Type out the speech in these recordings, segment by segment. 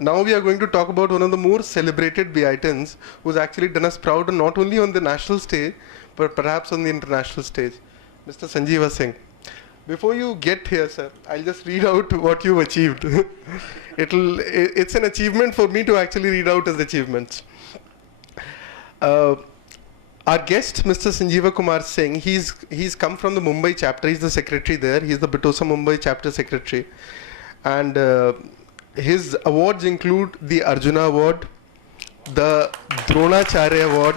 Now we are going to talk about one of the more celebrated BITans who's actually done us proud not only on the national stage, but perhaps on the international stage, Mr. Sanjeeva Singh. Before you get here, sir, I'll just read out what you've achieved. It's an achievement for me to actually read out his achievements. Our guest, Mr. Sanjeeva Kumar Singh, he's come from the Mumbai chapter. He's the secretary there. He's the BITOSA Mumbai chapter secretary. And his awards include the Arjuna Award, the Dronacharya Award,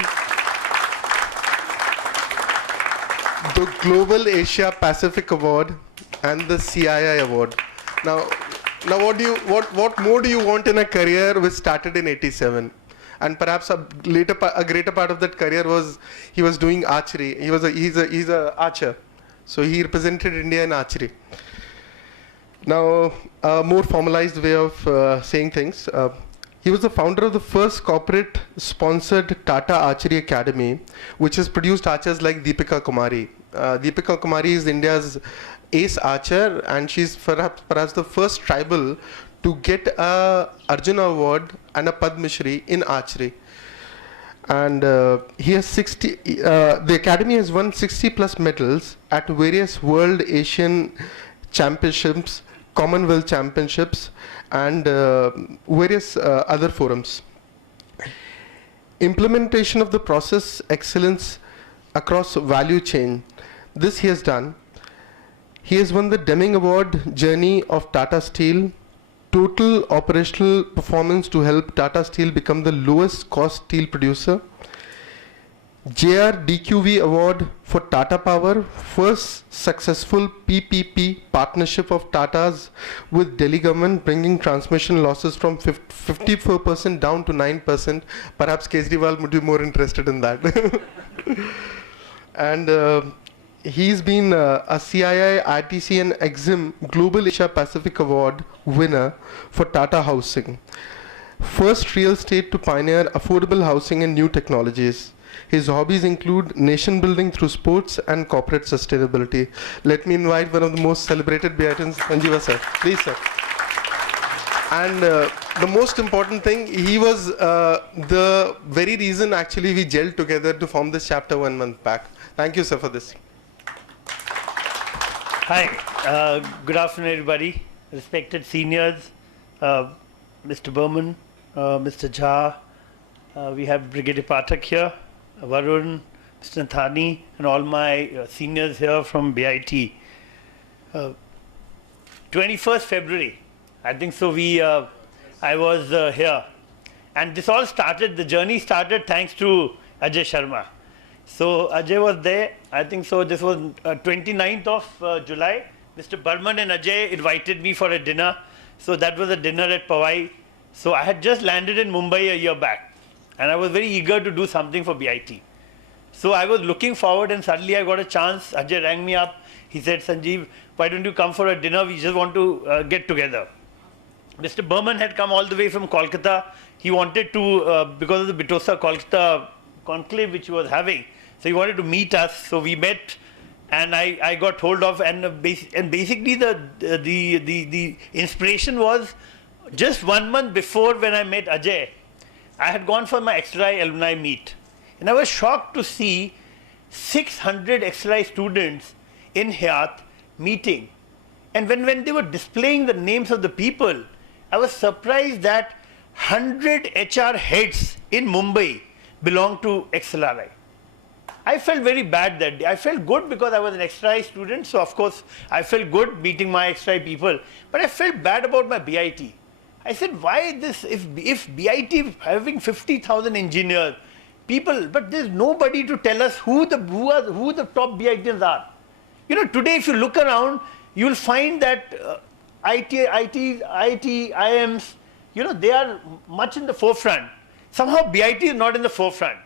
the Global Asia Pacific Award, and the CII Award. Now what more do you want in a career which started in '87? And perhaps a greater part of that career was he was doing archery. He's a archer, so he represented India in archery. Now, a more formalized way of saying things. He was the founder of the first corporate-sponsored Tata Archery Academy, which has produced archers like Deepika Kumari. Deepika Kumari is India's ace archer, and she's perhaps the first tribal to get a Arjuna Award and a Padma Shri in archery. And he has the Academy has won 60 plus medals at various World Asian Championships, Commonwealth Championships, and various other forums. Implementation of the process excellence across value chain. This he has done. He has won the Deming Award Journey of Tata Steel, total operational performance to help Tata Steel become the lowest cost steel producer. JRDQV Award for Tata Power, first successful PPP partnership of Tata's with Delhi government, bringing transmission losses from 54% down to 9%. Perhaps Kejriwal would be more interested in that. And he's been a CII, ITC and Exim Global Asia Pacific Award winner for Tata Housing. First real estate to pioneer affordable housing and new technologies. His hobbies include nation building through sports and corporate sustainability. Let me invite one of the most celebrated BITans, Sanjeeva sir. Please, sir. And the most important thing, he was the very reason actually we gelled together to form this chapter 1 month back. Thank you, sir, for this. Hi, good afternoon, everybody. Respected seniors, Mr. Burman, Mr. Jha, we have Brigadier Pathak here, Varun, Mr. Nathani, and all my seniors here from BIT. 21st February, I think so. I was here, and this all started. The journey started thanks to Ajay Sharma. So Ajay was there. I think so. This was 29th of July. Mr. Burman and Ajay invited me for a dinner. So that was a dinner at Powai. So I had just landed in Mumbai a year back. And I was very eager to do something for BIT. So I was looking forward, and suddenly I got a chance. Ajay rang me up. He said, Sanjeev, why don't you come for a dinner? We just want to get together. Mr. Burman had come all the way from Kolkata. He wanted to, because of the BITOSA Kolkata conclave which he was having, so he wanted to meet us. So we met, and I got hold of, and basically the inspiration was just 1 month before when I met Ajay, I had gone for my XRI alumni meet, and I was shocked to see 600 XRI students in Hyatt meeting. And when they were displaying the names of the people, I was surprised that 100 HR heads in Mumbai belong to XLRI. I felt very bad that day. I felt good because I was an XRI student, so of course I felt good meeting my XRI people, but I felt bad about my BIT. I said, why this, if BIT is having 50,000 engineers, people, but there's nobody to tell us who the top BITs are. You know, today if you look around, you'll find that IIMs, you know, they are much in the forefront. Somehow BIT is not in the forefront.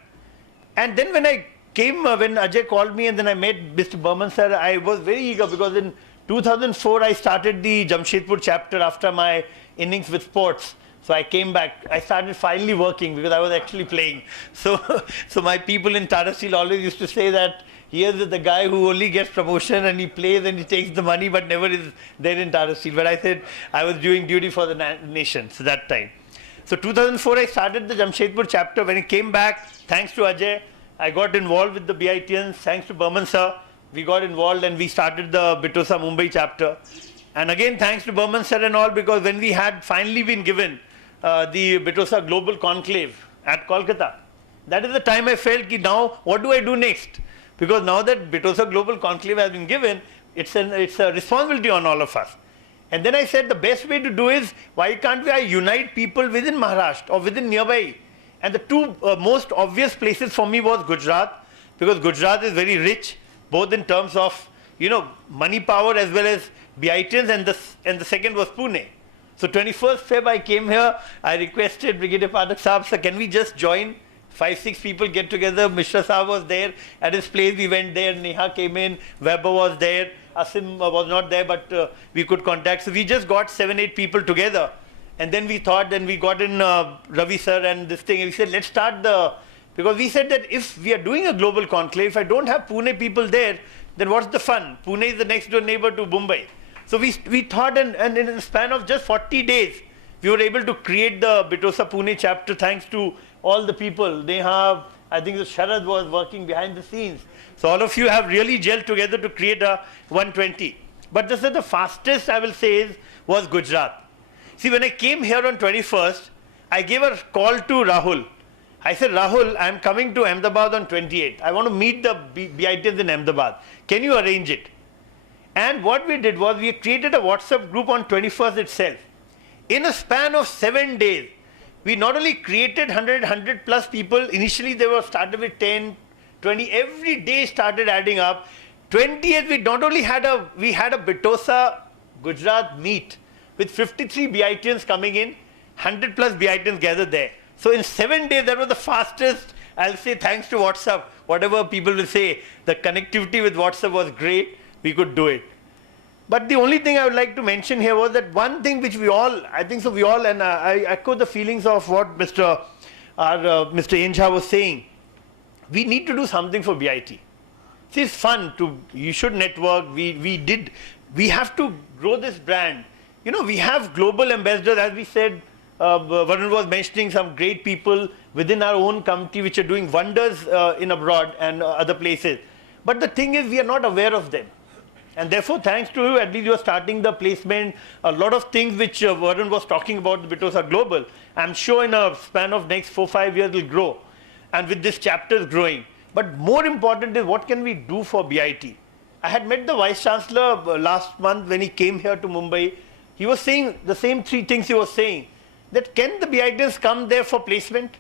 And then when I came, when Ajay called me and then I met Mr. Burman sir, I was very eager because in 2004 I started the Jamshedpur chapter after my innings with sports. So I came back. I started finally working because I was actually playing. So my people in Tata Steel always used to say that here's the guy who only gets promotion and he plays and he takes the money but never is there in Tata Steel. But I said I was doing duty for the nation, so that time. So 2004, I started the Jamshedpur chapter. When it came back, thanks to Ajay, I got involved with the BITians. Thanks to Burman sir, we got involved and we started the BITOSA Mumbai chapter. And again, thanks to Burman sir and all, because when we had finally been given the BITOSA Global Conclave at Kolkata, that is the time I felt, now what do I do next? Because now that BITOSA Global Conclave has been given, it's a responsibility on all of us. And then I said the best way to do is, why can't we unite people within Maharashtra or within nearby? And the two most obvious places for me was Gujarat, because Gujarat is very rich, both in terms of, money power as well as BITians, and the second was Pune. So 21st Feb I came here, I requested Brigadier Pathak Saab, sir, can we just join? 5-6 people get together. Mishra Saab was there at his place, we went there, Neha came in, Weber was there, Asim was not there, but we could contact. So we just got 7-8 people together. And then we thought, then we got in Ravi sir and this thing, and we said, let's start because we said that if we are doing a global conclave, if I don't have Pune people there, then what's the fun? Pune is the next door neighbor to Mumbai. So we thought, and in a span of just 40 days, we were able to create the BITOSA Pune chapter thanks to all the people. They have, I think the Sharad was working behind the scenes. So all of you have really gelled together to create a 120. But this is the fastest, I will say, was Gujarat. See, when I came here on 21st, I gave a call to Rahul. I said, Rahul, I'm coming to Ahmedabad on 28th. I want to meet the BITs in Ahmedabad. Can you arrange it? And what we did was we created a WhatsApp group on 21st itself. In a span of 7 days, we not only created 100 plus people. Initially, they were started with 10, 20. Every day started adding up. 20th, we not only had a BITOSA Gujarat meet with 53 BITians coming in, 100 plus BITians gathered there. So in 7 days, that was the fastest. I'll say thanks to WhatsApp. Whatever people will say, the connectivity with WhatsApp was great. We could do it. But the only thing I would like to mention here was that one thing which we all, I think so we all, and I echo the feelings of what Mr. Enjha was saying. We need to do something for BIT. See, it's fun you should network. We have to grow this brand. We have global ambassadors, as we said, Varun was mentioning some great people within our own community which are doing wonders in abroad and other places. But the thing is, we are not aware of them. And therefore, thanks to you, at least you are starting the placement, a lot of things which Varun was talking about, the BITOSA Global. I'm sure in a span of next 4-5 years will grow. And with this chapter growing. But more important is, what can we do for BIT? I had met the Vice Chancellor last month when he came here to Mumbai. He was saying the same 3 things he was saying. That can the BITians come there for placement?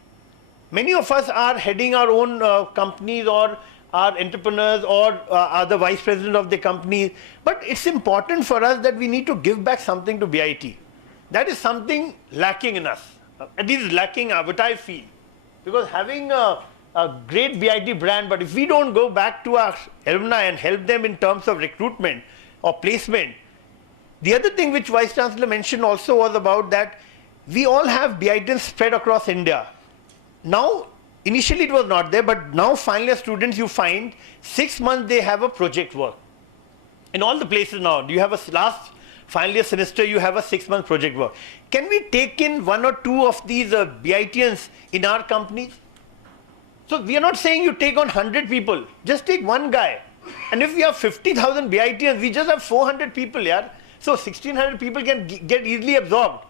Many of us are heading our own companies or are entrepreneurs or are the vice president of the companies. But it's important for us that we need to give back something to BIT. That is something lacking in us. At least lacking what I feel. Because having a great BIT brand, but if we don't go back to our alumni and help them in terms of recruitment or placement. The other thing which Vice Chancellor mentioned also was about that we all have BITians spread across India. Now, initially it was not there, but now final year students you find 6 months they have a project work. In all the places now, you have a last final year semester, you have a 6-month project work. Can we take in 1 or 2 of these BITians in our companies? So we are not saying you take on 100 people, just take one guy. And if we have 50,000 BITians, we just have 400 people, yeah. So 1,600 people can get easily absorbed.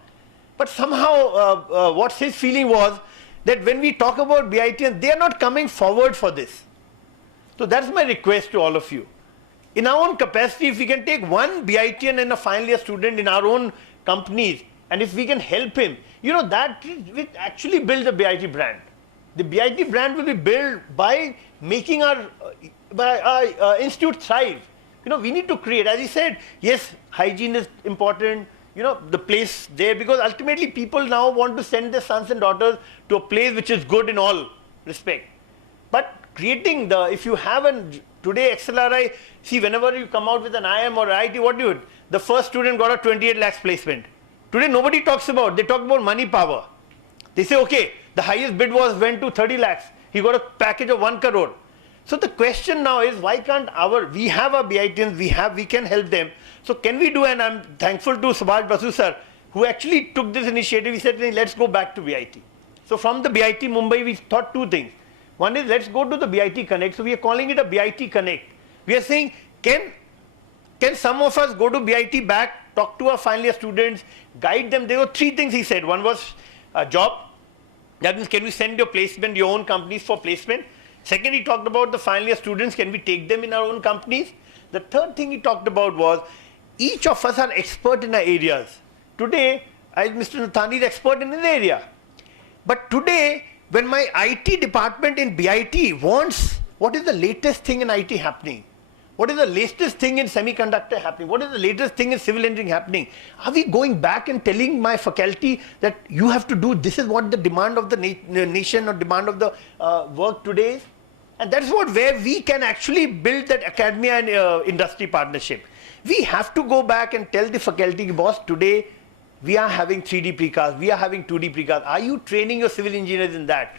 But somehow what his feeling was that when we talk about BITians, they are not coming forward for this. So that's my request to all of you. In our own capacity, if we can take one BITian and a final year student in our own companies, and if we can help him, that will actually build the BIT brand. The BIT brand will be built by making our institute thrive. We need to create, as he said, yes, hygiene is important, the place there, because ultimately people now want to send their sons and daughters to a place which is good in all respect. But creating if you have today XLRI, see, whenever you come out with an IM or IT, what do you do? The first student got a 28 lakhs placement. Today nobody talks about, they talk about money power. They say, okay, the highest bid went to 30 lakhs. He got a package of 1 crore. So the question now is, why can't we have our BITians, we can help them. So can we do, and I'm thankful to Subhash Basu sir, who actually took this initiative. He said, let's go back to BIT. So from the BIT Mumbai, we thought two things. One is, let's go to the BIT Connect. So we are calling it a BIT Connect. We are saying, can some of us go to BIT back, talk to our final year students, guide them? There were three things he said. One was a job. That means, can we send your placement, your own companies for placement? Second, he talked about the final year students. Can we take them in our own companies? The third thing he talked about was, each of us are expert in our areas. Today, Mr. Nathani is expert in his area. But today, when my IT department in BIT wants, what is the latest thing in IT happening? What is the latest thing in semiconductor happening? What is the latest thing in civil engineering happening? Are we going back and telling my faculty that you have to do, this is what the demand of the nation or demand of the work today is? And that's where we can actually build that academia and industry partnership. We have to go back and tell the faculty, boss, today we are having 3D precast, we are having 2D precast. Are you training your civil engineers in that?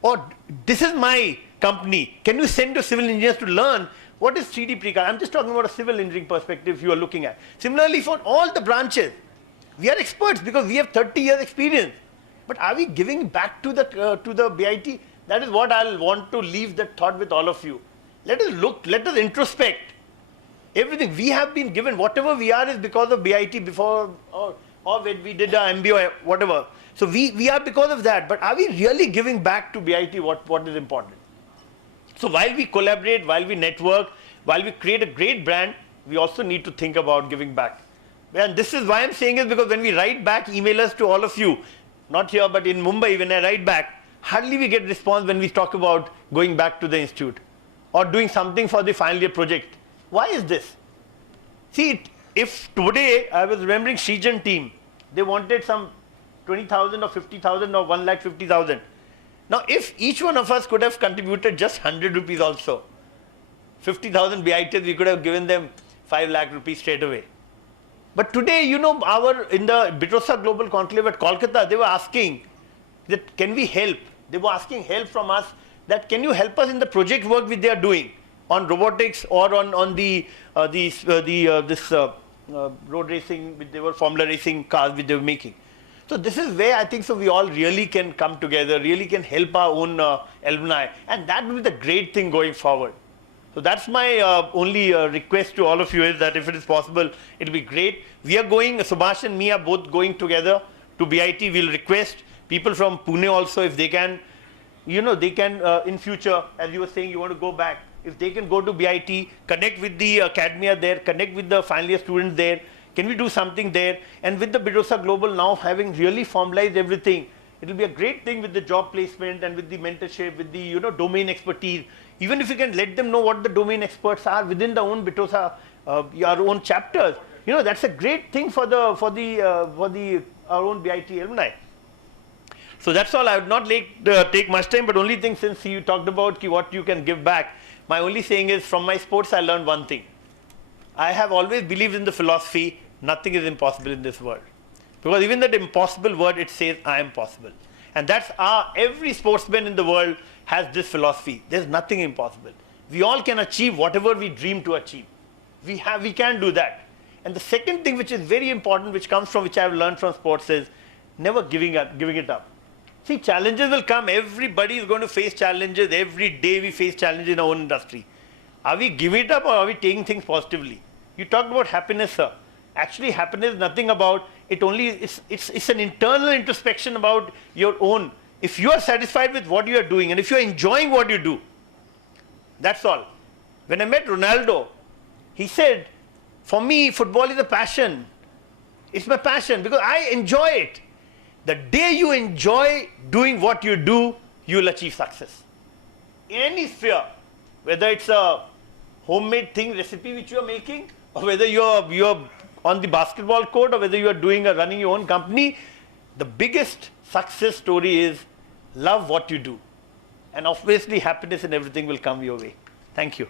Or this is my company. Can you send your civil engineers to learn what is 3D precast? I'm just talking about a civil engineering perspective you are looking at. Similarly, for all the branches, we are experts because we have 30 years experience. But are we giving back to the BIT? That is what I'll want to leave that thought with all of you. Let us look, let us introspect. Everything we have been given, whatever we are is because of BIT before or when we did our MBA or whatever. So we are because of that. But are we really giving back to BIT what is important? So while we collaborate, while we network, while we create a great brand, we also need to think about giving back. And this is why I'm saying it, because when we write back emailers to all of you, not here but in Mumbai, when I write back, hardly we get response when we talk about going back to the institute or doing something for the final year project. Why is this? See, if today I was remembering Srijan team, they wanted some 20,000 or 50,000 or 1,50,000. Now, if each one of us could have contributed just 100 rupees also, 50,000 BITs, we could have given them 5 lakh rupees straight away. But today, you know, in the BITOSA Global Conclave at Kolkata, they were asking that can we help? They were asking help from us that can you help us in the project work which they are doing on robotics or on this road racing, which they were formula racing cars which they were making. So this is where I think so we all really can come together, really can help our own alumni, and that will be the great thing going forward. So that's my only request to all of you is that if it is possible, it will be great. We are going, Subhash and me are both going together to BIT. We'll request people from Pune also, if they can, you know, they can in future, as you were saying, you want to go back, if they can go to BIT, connect with the academia there, connect with the final year students there. Can we do something there? And with the BITOSA Global now having really formalized everything, it will be a great thing with the job placement and with the mentorship, with the, you know, domain expertise. Even if you can let them know what the domain experts are within the own BITOSA, your own chapters, you know, that's a great thing for our own BIT alumni. So that's all. I would not take much time, but only thing, since you talked about what you can give back, my only saying is from my sports I learned one thing. I have always believed in the philosophy, nothing is impossible in this world. Because even that impossible word, it says I am possible. And that's every sportsman in the world has this philosophy. There's nothing impossible. We all can achieve whatever we dream to achieve. We can do that. And the second thing which is very important, which comes from, which I have learned from sports, is never giving it up. See, challenges will come. Everybody is going to face challenges. Every day we face challenges in our own industry. Are we giving it up or are we taking things positively? You talked about happiness, sir. Actually, happiness is nothing about it. It's an internal introspection about your own. If you are satisfied with what you are doing and if you are enjoying what you do, that's all. When I met Ronaldo, he said, for me, football is a passion. It's my passion because I enjoy it. The day you enjoy doing what you do, you will achieve success. In any sphere, whether it's a homemade thing, recipe which you are making, or whether you're on the basketball court, or whether you are running your own company, the biggest success story is love what you do. And obviously happiness and everything will come your way. Thank you.